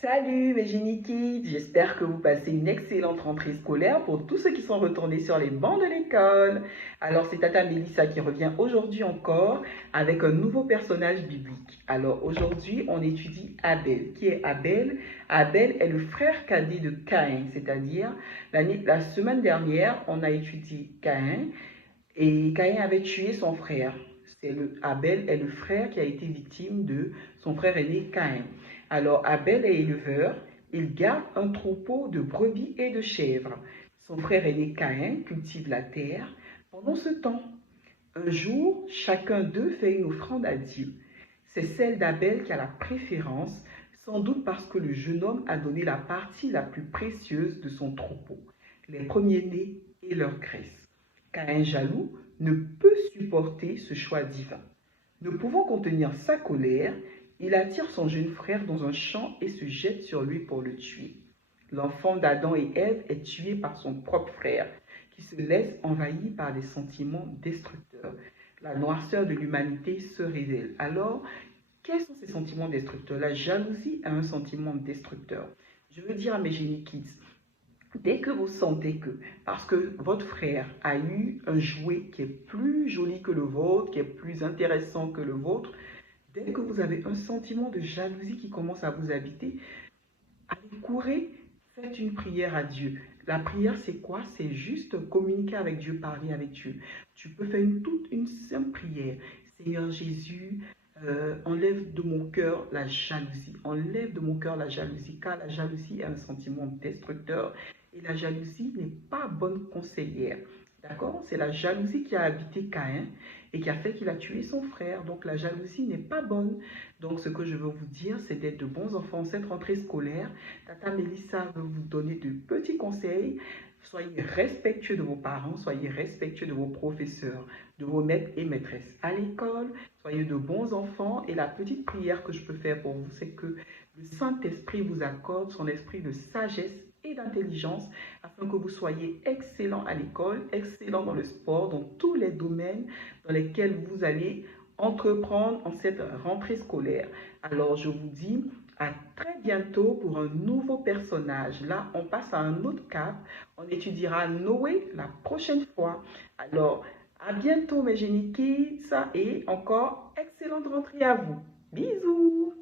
Salut mes Génie Kids, j'espère que vous passez une excellente rentrée scolaire pour tous ceux qui sont retournés sur les bancs de l'école. Alors c'est Tata Mélissa qui revient aujourd'hui encore avec un nouveau personnage biblique. Alors aujourd'hui on étudie Abel. Qui est Abel? Abel est le frère cadet de Caïn, c'est-à-dire la semaine dernière on a étudié Caïn et Caïn avait tué son frère. Abel est le frère qui a été victime de son frère aîné Caïn. Alors Abel est éleveur, il garde un troupeau de brebis et de chèvres. Son frère aîné Caïn cultive la terre. Pendant ce temps, un jour, chacun d'eux fait une offrande à Dieu. C'est celle d'Abel qui a la préférence, sans doute parce que le jeune homme a donné la partie la plus précieuse de son troupeau, les premiers-nés et leur graisse. Caïn jaloux ne peut supporter ce choix divin. Ne pouvant contenir sa colère, il attire son jeune frère dans un champ et se jette sur lui pour le tuer. L'enfant d'Adam et Ève est tué par son propre frère, qui se laisse envahir par des sentiments destructeurs. La noirceur de l'humanité se révèle. Alors, quels sont ces sentiments destructeurs? La jalousie est un sentiment destructeur. Je veux dire à mes génie kids, dès que vous sentez que, parce que votre frère a eu un jouet qui est plus joli que le vôtre, qui est plus intéressant que le vôtre, dès que vous avez un sentiment de jalousie qui commence à vous habiter, allez, courez, faites une prière à Dieu. La prière, c'est quoi? C'est juste communiquer avec Dieu, parler avec Dieu. Tu peux faire toute une simple prière. Seigneur Jésus, enlève de mon cœur la jalousie. Enlève de mon cœur la jalousie, car la jalousie est un sentiment destructeur et la jalousie n'est pas bonne conseillère. D'accord? C'est la jalousie qui a habité Caïn et qui a fait qu'il a tué son frère. Donc la jalousie n'est pas bonne. Donc ce que je veux vous dire, c'est d'être de bons enfants cette rentrée scolaire. Tata Mélissa veut vous donner de petits conseils. Soyez respectueux de vos parents, soyez respectueux de vos professeurs, de vos maîtres et maîtresses à l'école. Soyez de bons enfants et la petite prière que je peux faire pour vous, c'est que le Saint-Esprit vous accorde son esprit de sagesse et d'intelligence afin que vous soyez excellents à l'école, excellents dans le sport, dans tous les domaines dans lesquels vous allez entreprendre en cette rentrée scolaire. Alors je vous dis à très bientôt pour un nouveau personnage. Là, on passe à un autre cap. On étudiera Noé la prochaine fois. Alors, à bientôt mes génies kids et encore excellente rentrée à vous. Bisous!